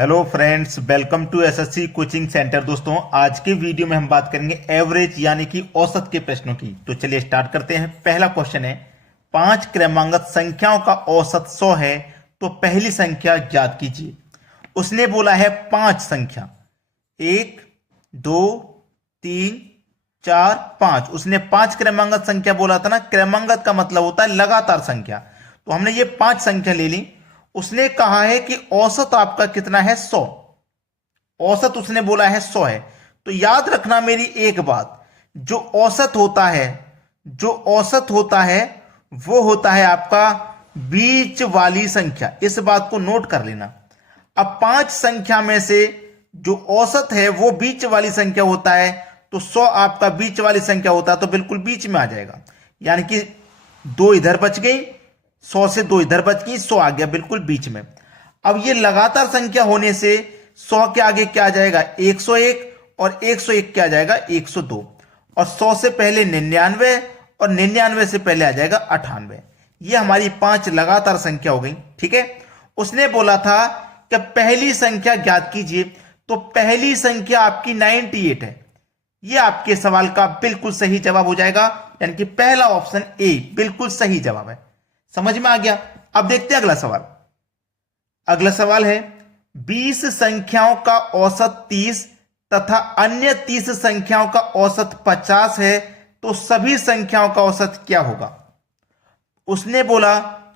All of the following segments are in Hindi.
Hello friends, welcome to SSC coaching centre. दोस्तों, आज के वीडियो में हम बात करेंगे एवरेज यानी कि औसत के प्रश्नों की। तो चलिए स्टार्ट करते हैं। पहला क्वेश्चन है, 5 क्रमांकित संख्याओं का औसत 100 है, तो पहली संख्या ज्ञात कीजिए। उसने बोला है 5 संख्या, 1 2 3 4 5। उसने 5 क्रमांकित संख्या बोला था ना। क्रमांकित का मतलब होता है लगातार संख्या। तो हमने ये 5 संख्या ले ली। उसने कहा है कि औसत आपका कितना है, 100। औसत उसने बोला है 100 है। तो याद रखना मेरी एक बात, जो औसत होता है वो होता है आपका बीच वाली संख्या। इस बात को नोट कर लेना। अब 5 संख्या में से जो औसत है वो बीच वाली संख्या होता है, तो 100 आपका बीच वाली संख्या होता है, तो बिल्कुल बीच में आ जाएगा। यानी कि 2 इधर बच गई, 100 से 2 इधर बच गई, 100 आ गया बिल्कुल बीच में। अब ये लगातार संख्या होने से 100 के आगे क्या आ जाएगा, 101, और 101 क्या आ जाएगा, 102, और 100 से पहले 99, और 99 से पहले आ जाएगा 98। ये हमारी 5 लगातार संख्या हो गई। ठीक है। उसने बोला था कि पहली संख्या ज्ञात कीजिए, तो पहली संख्या आपकी 98 है। ये आपके सवाल का बिल्कुल सही जवाब हो जाएगा, यानी कि पहला ऑप्शन ए बिल्कुल सही जवाब है। समझ में आ गया। अब देखते हैं अगला सवाल। अगला सवाल है, 20 संख्याओं का औसत 30 तथा अन्य 30 संख्याओं का औसत 50 है, तो सभी संख्याओं का औसत क्या होगा। उसने बोला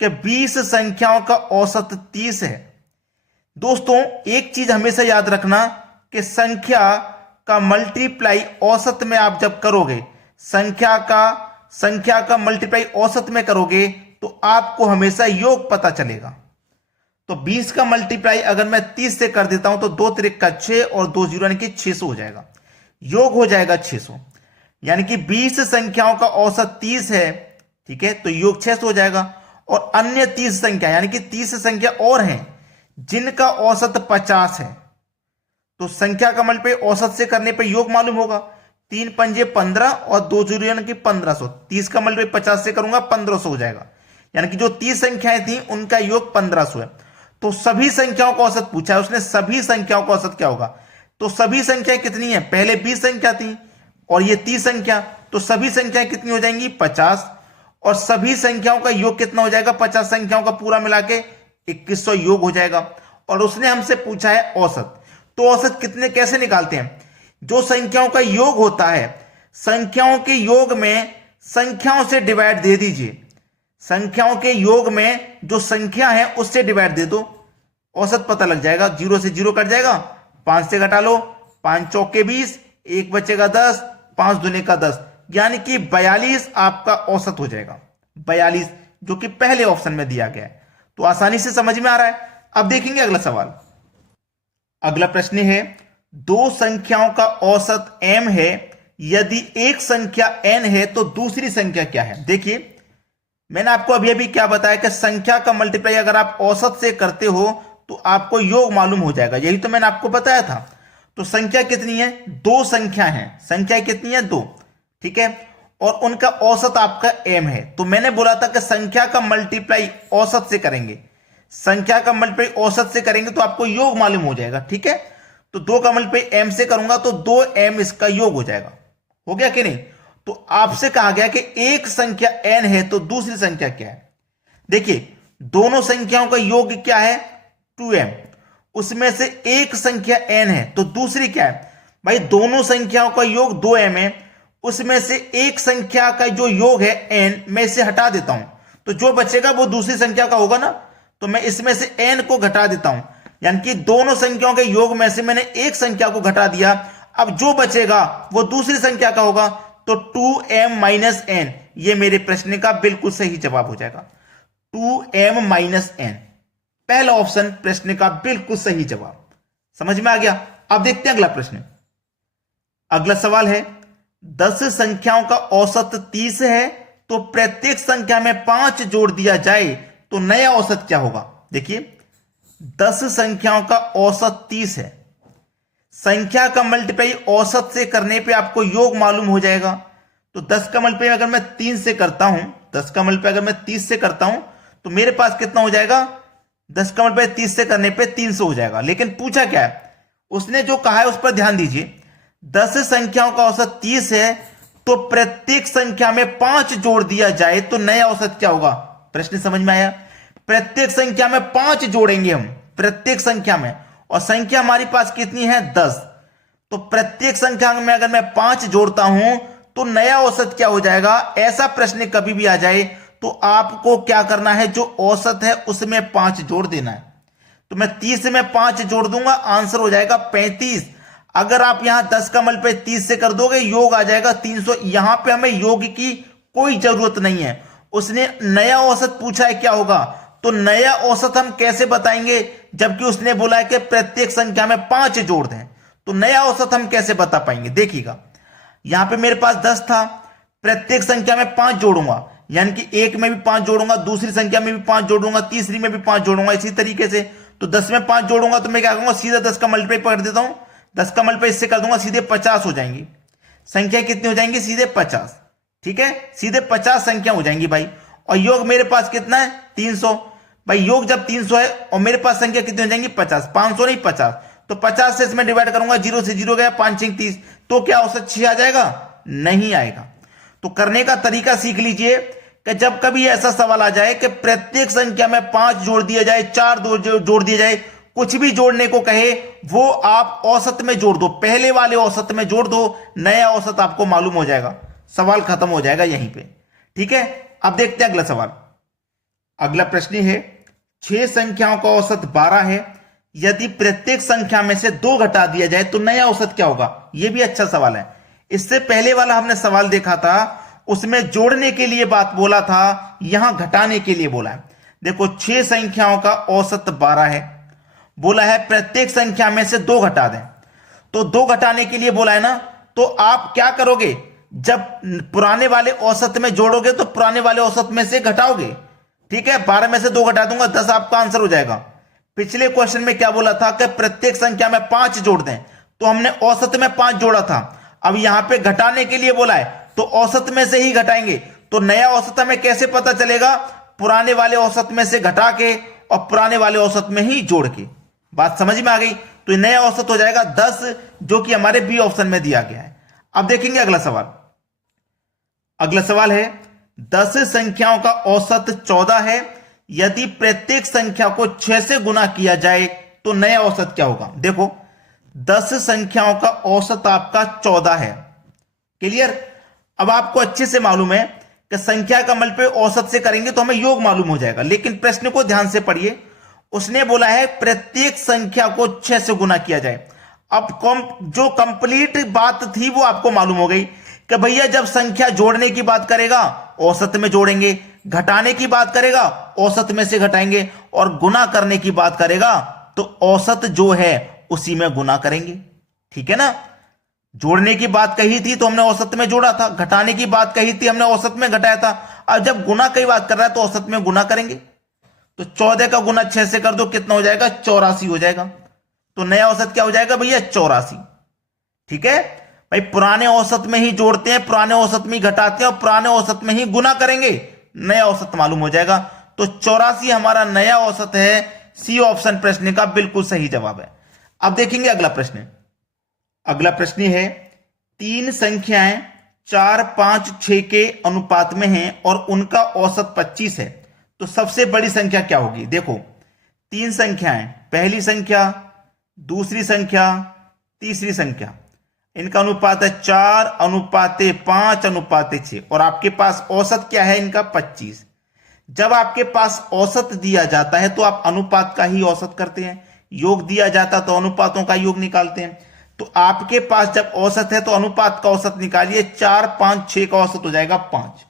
कि 20 संख्याओं का औसत 30 है। दोस्तों, एक चीज हमेशा याद रखना कि संख्या का मल्टीप्लाई औसत में आप जब करोगे, संख्या का मल्टीप्लाई औसत में करोगे, तो आपको हमेशा योग पता चलेगा। तो 20 का मल्टीप्लाई अगर मैं 30 से कर देता हूं, तो 2 त्रिक का 6 और 2 जीरो यानी कि 600 हो जाएगा। योग हो जाएगा 600। यानी कि 20 संख्याओं का औसत 30 है। ठीक है, तो योग 600 हो जाएगा। और अन्य 30 संख्या यानी कि 30 संख्या और हैं जिनका औसत 50 है, तो संख्या का मल्टीप्लाई औसत से करने पर योग मालूम होगा। 3 पंजे 15 और 2 जीरो यानी कि 1500। 30 का मल्टीप्लाई 50 से करूंगा, 1500 हो जाएगा। यानी कि जो 30 संख्याएं थी उनका योग 1500 है। तो सभी संख्याओं का औसत पूछा है उसने। सभी संख्याओं का औसत क्या होगा, तो सभी संख्याएं कितनी है, पहले 20 संख्या थी और ये 30 संख्या, तो सभी संख्याएं कितनी हो जाएंगी, 50। और सभी संख्याओं का योग कितना हो जाएगा, 50 संख्याओं का पूरा मिला के 2100 योग हो जाएगा। और उसने हमसे पूछा है औसत। तो औसत कितने कैसे निकालते हैं, जो संख्याओं का योग होता है, संख्याओं के योग में संख्याओं से डिवाइड दे दीजिए। संख्याओं के योग में जो संख्या है उससे डिवाइड दे दो, औसत पता लग जाएगा। 0 से 0 कट जाएगा, 5 से घटा लो, 5 चौके 20, 1 बचेगा 10, 5 दूने का 10, यानी कि 42 आपका औसत हो जाएगा। 42 जो कि पहले ऑप्शन में दिया गया है। तो आसानी से समझ में आ रहा है। अब देखेंगे अगला सवाल। अगला प्रश्न है, 2 संख्याओं का औसत m है, यदि एक संख्या n है तो दूसरी संख्या क्या है। देखिए, मैंने आपको अभी अभी क्या बताया कि संख्या का मल्टीप्लाई अगर आप औसत से करते हो तो आपको योग मालूम हो जाएगा। यही तो मैंने आपको बताया था। तो संख्या कितनी है, 2 संख्या है। संख्या कितनी है, 2। ठीक है, और उनका औसत आपका m है। तो मैंने बोला था कि संख्या का मल्टीप्लाई औसत से करेंगे। संख्या का मल्टीप्लाई औसत से करेंगे तो आपको योग मालूम हो जाएगा। ठीक है, तो 2 का मल्टीप्लाई m से करूंगा तो 2m इसका योग हो जाएगा। हो गया कि नहीं। तो आपसे कहा गया कि एक संख्या n है तो दूसरी संख्या क्या है। देखिए, दोनों संख्याओं का योग क्या है, 2m। उसमें से एक संख्या n है तो दूसरी क्या है, भाई दोनों संख्याओं का योग 2m है। उसमें से एक संख्या का जो योग है n, मैं इसे हटा देता हूं, तो जो बचेगा वो दूसरी संख्या का होगा ना। तो मैं इसमें से n को घटा देता हूं, यानी कि दोनों संख्याओं के योग में से मैंने एक संख्या को घटा दिया। अब जो बचेगा वो दूसरी संख्या का होगा, तो 2m माइनस n, ये मेरे प्रश्न का बिल्कुल सही जवाब हो जाएगा। 2m माइनस n, पहला ऑप्शन प्रश्न का बिल्कुल सही जवाब। समझ में आ गया। अब देखते हैं अगला प्रश्न। अगला सवाल है, 10 संख्याओं का औसत 30 है, तो प्रत्येक संख्या में 5 जोड़ दिया जाए तो नया औसत क्या होगा। देखिए, 10 संख्याओं का औसत 30 है। संख्या का मल्टीप्लाई औसत से करने पे आपको योग मालूम हो जाएगा। तो 10 का मल्टीप्लाई अगर मैं 3 से करता हूं, 10 का मल्टीप्लाई अगर मैं 30 से करता हूं, तो मेरे पास कितना हो जाएगा, 10 का मल्टीप्लाई 30 से करने पे 300 हो जाएगा। लेकिन पूछा क्या है, उसने जो कहा है उस पर ध्यान दीजिए। 10 संख्याओं का औसत 30 है, तो प्रत्येक संख्या में 5 जोड़ दिया जाए तो नया औसत क्या होगा? प्रश्न समझ में आया? प्रत्येक संख्या में 5 जोड़ेंगे हम, प्रत्येक संख्या में, और संख्या हमारी पास कितनी है? 10। तो प्रत्येक संख्या में अगर मैं 5 जोड़ता हूं तो नया औसत क्या हो जाएगा? ऐसा प्रश्न कभी भी आ जाए तो आपको क्या करना है, जो औसत है उसमें 5 जोड़ देना है। तो मैं 30 में 5 जोड़ दूंगा, आंसर हो जाएगा 35। अगर आप यहां 10 का मल्टीप्लाई 30 से कर दोगे, योग आ जाएगा 300। यहां पे हमें योग की कोई जरूरत नहीं है, उसने नया औसत पूछा है क्या होगा। तो नया औसत हम कैसे बताएंगे, जबकि उसने बोला है कि प्रत्येक संख्या में 5 जोड़ दें, तो नया औसत हम कैसे बता पाएंगे? देखिएगा, यहां पे मेरे पास 10 था, प्रत्येक संख्या में 5 जोड़ूंगा, यानी कि एक में भी 5 जोड़ूंगा, दूसरी संख्या में भी 5 जोड़ूंगा, तीसरी में भी 5 जोड़ूंगा, इसी तरीके से। तो 10 में 5 जोड़ूंगा तो मैं क्या करूंगा, सीधा 10 का मल्टीप्लाई पकड़ देता हूं, 10 का मल्टीप्लाई इससे कर दूंगा, सीधे 50 हो जाएंगी। संख्या कितनी हो जाएंगी? सीधे 50। ठीक है, सीधे 50 संख्या हो जाएंगी भाई। और योग मेरे पास कितना है? 300। भाई योग जब 300 है और मेरे पास संख्या कितनी हो जाएंगी? 50। 500 नहीं, 50। तो 50 से इसमें डिवाइड करूंगा, 0 से 0 गया, 5 6 30। तो क्या औसत 6 आ जाएगा? नहीं आएगा। तो करने का तरीका सीख लीजिए कि जब कभी ऐसा सवाल आ जाए कि प्रत्येक संख्या में 5 जोड़ दिया जाए, 4 जोड़ दिया जाए, कुछ भी जोड़ने को कहे, वो आप औसत में जोड़ दो, पहले वाले औसत में जोड़ दो, नया औसत आपको मालूम हो जाएगा, सवाल खत्म हो जाएगा यहीं पे। ठीक है, अब देखते हैं अगला सवाल। अगला प्रश्न है, 6 संख्याओं का औसत 12 है, यदि प्रत्येक संख्या में से 2 घटा दिया जाए तो नया औसत क्या होगा? यह भी अच्छा सवाल है। इससे पहले वाला हमने सवाल देखा था, उसमें जोड़ने के लिए बात बोला था, यहां घटाने के लिए बोला है। देखो, 6 संख्याओं का औसत 12 है, बोला है प्रत्येक संख्या में से 2 घटा दें। तो 2 घटाने के लिए बोला है ना, तो आप क्या करोगे, जब पुराने वाले औसत में जोड़ोगे तो पुराने वाले औसत में से घटाओगे। ठीक है, 12 में से 2 घटा दूंगा, 10 आपका आंसर हो जाएगा। पिछले क्वेश्चन में क्या बोला था कि प्रत्येक संख्या में 5 जोड़ दें, तो हमने औसत में 5 जोड़ा था। अब यहां पे घटाने के लिए बोला है तो औसत में से ही घटाएंगे। तो नया औसत हमें कैसे पता चलेगा? पुराने वाले औसत में से घटा के और पुराने वाले औसत में ही जोड़ के। बात समझ में आ गई? तो ये नया औसत हो जाएगा 10, जो कि हमारे बी ऑप्शन में दिया गया है। अब देखेंगे अगला सवाल। अगला सवाल है, 10 संख्याओं का औसत 14 है, यदि प्रत्येक संख्या को 6 से गुना किया जाए तो नया औसत क्या होगा? देखो, 10 संख्याओं का औसत आपका 14 है। क्लियर? अब आपको अच्छे से मालूम है कि संख्या का मल्टीप्लाई औसत से करेंगे तो हमें योग मालूम हो जाएगा। लेकिन प्रश्न को ध्यान से पढ़िए, उसने बोला है प्रत्येक संख्या को 6 से गुना किया जाए। अब जो कंप्लीट बात थी वो आपको मालूम हो गई कि भैया जब संख्या जोड़ने की बात करेगा औसत में जोड़ेंगे, घटाने की बात करेगा औसत में से घटाएंगे, और गुना करने की बात करेगा तो औसत जो है उसी में गुना करेंगे। ठीक है ना? जोड़ने की बात कही थी तो हमने औसत में जोड़ा था, घटाने की बात कही थी हमने औसत में घटाया था। अब जब गुना की बात कर रहा है तो औसत में गुना करेंगे। तो 14 का गुना 6 से कर दो, कितना हो जाएगा? 84 हो जाएगा। तो नया औसत क्या हो जाएगा भैया? 84। ठीक है भाई, पुराने औसत में ही जोड़ते हैं, पुराने औसत में ही घटाते हैं और पुराने औसत में ही गुना करेंगे, नया औसत मालूम हो जाएगा। तो 84 हमारा नया औसत है। सी ऑप्शन प्रश्न का बिल्कुल सही जवाब है। अब देखेंगे अगला प्रश्न। अगला प्रश्न है, 3 संख्याएं 4 5 6 के अनुपात में हैं और उनका औसत 25 है, तो सबसे बड़ी संख्या क्या होगी? देखो, 3 संख्याएं, पहली संख्या, दूसरी संख्या, तीसरी संख्या, इनका अनुपात है 4:5:6 और आपके पास औसत क्या है इनका? 25। जब आपके पास औसत दिया जाता है तो आप अनुपात का ही औसत करते हैं, योग दिया जाता तो अनुपातों का योग निकालते हैं। तो आपके पास जब औसत है तो अनुपात का औसत निकालिए, 4 5 6 का औसत हो जाएगा 5।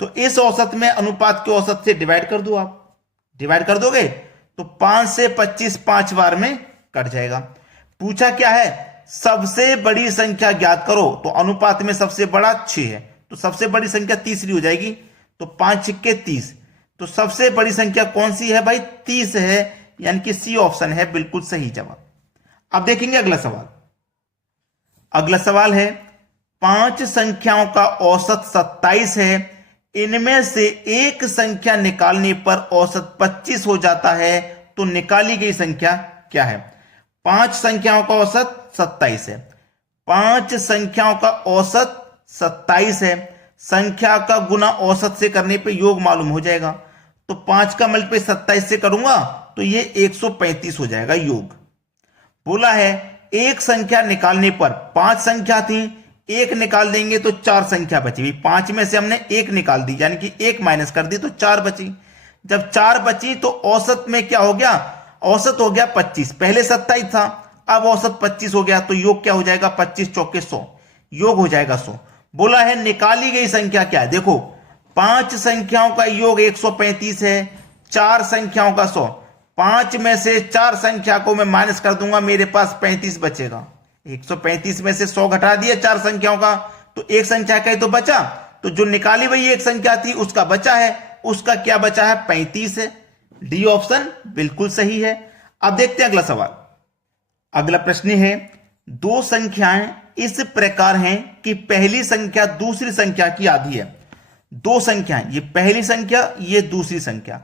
तो इस औसत में अनुपात के औसत से डिवाइड कर दो। आप डिवाइड कर दोगे तो 5 से 25 5 बार में कट जाएगा। पूछा क्या है? सबसे बड़ी संख्या ज्ञात करो, तो अनुपात में सबसे बड़ा 6 है, तो सबसे बड़ी संख्या तीसरी हो जाएगी। तो 5 6 30, तो सबसे बड़ी संख्या कौन सी है भाई? 30 है, यानी कि सी ऑप्शन है बिल्कुल सही जवाब। अब देखेंगे अगला सवाल। अगला सवाल है, 5 संख्याओं का औसत 27 है, इनमें से एक संख्या निकालने पर औसत 25 हो जाता है, तो निकाली गई संख्या क्या है? 5 संख्याओं का औसत 27 है। 5 संख्याओं का औसत 27 है। संख्या का गुना औसत से करने पे योग मालूम हो जाएगा। तो 5 का मल्टीप्लाई 27 से करूंगा तो ये 135 हो जाएगा योग। बोला है एक संख्या निकालने पर 5 संख्या थी, एक निकाल देंगे तो 4 संख्या बची। 5 में से हमने एक निकाल दी, यानी कि एक माइनस कर दी तो 4 बची। जब 4 बची तो औसत में क्या हो गया? औसत हो गया 25। पहले 27 था, अब औसत 25 हो गया, तो योग क्या हो जाएगा? 25 चौके 100, योग हो जाएगा 100। बोला है निकाली गई संख्या क्या है? देखो 5 संख्याओं का योग 135 है, 4 संख्याओं का 100। 5 में से 4 संख्या को मैं माइनस कर दूंगा, मेरे पास 35 बचेगा। 135 में से 100 घटा दिया 4 संख्याओं का, तो एक संख्या का ही तो बचा। तो जो निकाली हुई एक संख्या थी उसका बचा है, उसका क्या बचा है? 35 है। डी ऑप्शन बिल्कुल सही है। अब देखते हैं अगला सवाल। अगला प्रश्न है, 2 संख्याएं इस प्रकार हैं कि पहली संख्या दूसरी संख्या की आधी है। 2 संख्याएं, ये पहली संख्या, ये दूसरी संख्या,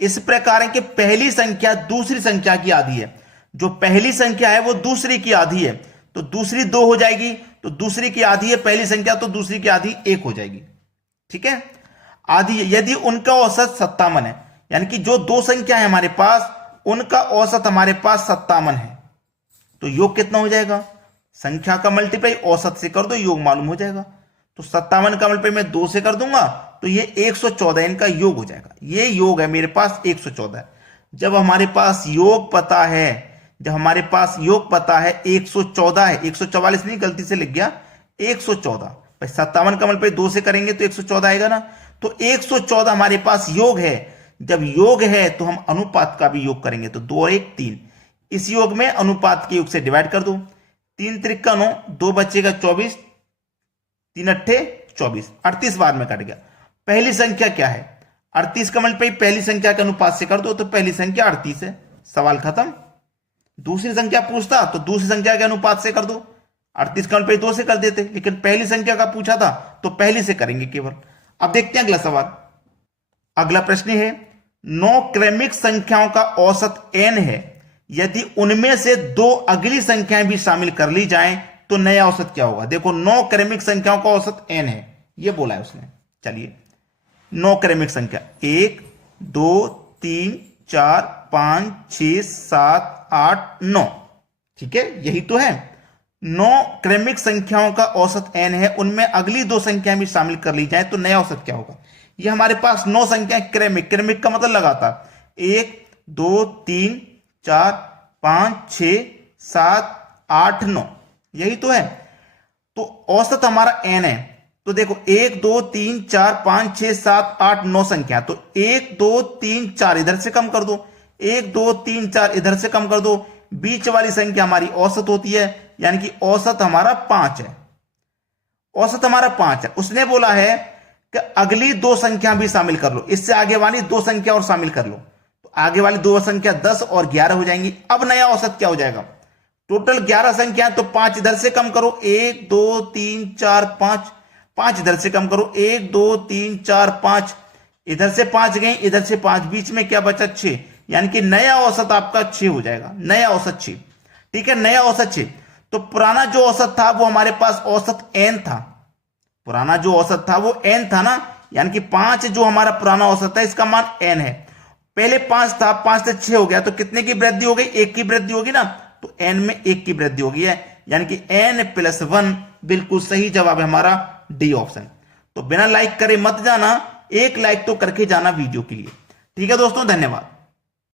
इस प्रकार है कि पहली संख्या दूसरी संख्या की आधी है। जो पहली संख्या है वो दूसरी की आधी है, तो दूसरी 2 हो जाएगी, तो दूसरी की आधी है पहली संख्या, तो दूसरी की आधी 1 हो जाएगी। ठीक है, आधी है। यदि उनका औसत 57 है, यानी कि जो 2 संख्या है हमारे पास, उनका औसत हमारे पास 57 है, तो योग कितना हो जाएगा? संख्या का मल्टीप्लाई औसत से कर दो, योग मालूम हो जाएगा। तो 57 का मल्टीप्लाई मैं 2 से कर दूंगा तो ये 114 इनका योग हो जाएगा। ये योग है मेरे पास 114। जब हमारे पास योग पता है, जब हमारे पास योग पता है 114 है, 144 नहीं, गलती से लिख गया 114। 57 का मल्टीप्लाई 2 से करेंगे तो 114 आएगा ना, तो 114 हमारे पास योग है। जब योग है तो हम अनुपात का भी योग करेंगे, तो 2 और 1 3। इस योग में अनुपात के योग से डिवाइड कर दो, 3 त्रिका 9, 2 बचेगा 24, 3 अट्ठे 24, 38 बार में कट गया। पहली संख्या क्या है? 38 का मल्टीप्लाई पहली संख्या के अनुपात से कर दो, तो पहली संख्या 38 है, सवाल खत्म। दूसरी संख्या पूछता तो दूसरी संख्या के अनुपात से कर दो, 38 का मल्टीप्लाई 2 से कर देते, लेकिन पहली संख्या का पूछा था तो पहली से करेंगे केवल। अब देखते हैं अगला सवाल। अगला प्रश्न है, 9 क्रमिक संख्याओं का औसत n है, यदि उनमें से 2 अगली संख्याएं भी शामिल कर ली जाएं तो नया औसत क्या होगा? देखो 9 क्रमिक संख्याओं का औसत n है, ये बोला है उसने। चलिए 9 क्रमिक संख्या 1 2 3 4 5 6 7 8 9, ठीक है, यही तो है। 9 क्रमिक संख्याओं का औसत n है, उनमें अगली 2 संख्याएं भी शामिल कर ली जाए तो नया औसत क्या होगा? ये हमारे पास 9 संख्याएं क्रमिक, क्रमिक का मतलब लगातार 1 2 3 4 5 6 7 8 9, यही तो है। तो औसत हमारा n है, तो देखो 1 2 3 4 5 6 7 8 9 संख्या, तो 1 2 3 4 इधर से कम कर दो, 1 2 3 4 इधर से कम कर दो, बीच वाली संख्या हमारी औसत होती है, यानी कि औसत हमारा 5 है। औसत हमारा 5 है। उसने बोला है कि अगली 2 संख्या भी शामिल कर लो, इससे आगे वाली 2 संख्या और शामिल कर लो, तो आगे वाली 2 संख्या 10 और 11 हो जाएंगी। अब नया औसत क्या हो जाएगा? टोटल 11 संख्या, तो 5 इधर से कम करो, 1 2 3 4 5, 5 इधर से कम करो, 1 2 3 4 5, इधर से 5 गए, इधर से 5, बीच में क्या बचा? 6, यानी कि नया औसत आपका 6 हो जाएगा। नया औसत 6, ठीक है, नया औसत 6। तो पुराना जो औसत था वो हमारे पास औसत n था, पुराना जो औसत था वो n था ना, यानी कि 5 जो हमारा पुराना औसत है इसका मान n है। पहले 5 था, 5 से 6 हो गया, तो कितने की वृद्धि हो गई? 1 की वृद्धि होगी ना, तो n में 1 की वृद्धि हो गई है, यानी कि n+1 बिल्कुल सही जवाब है हमारा डी ऑप्शन। तो बिना लाइक करे मत जाना, एक लाइक तो करके जाना वीडियो के लिए। ठीक है दोस्तों, धन्यवाद।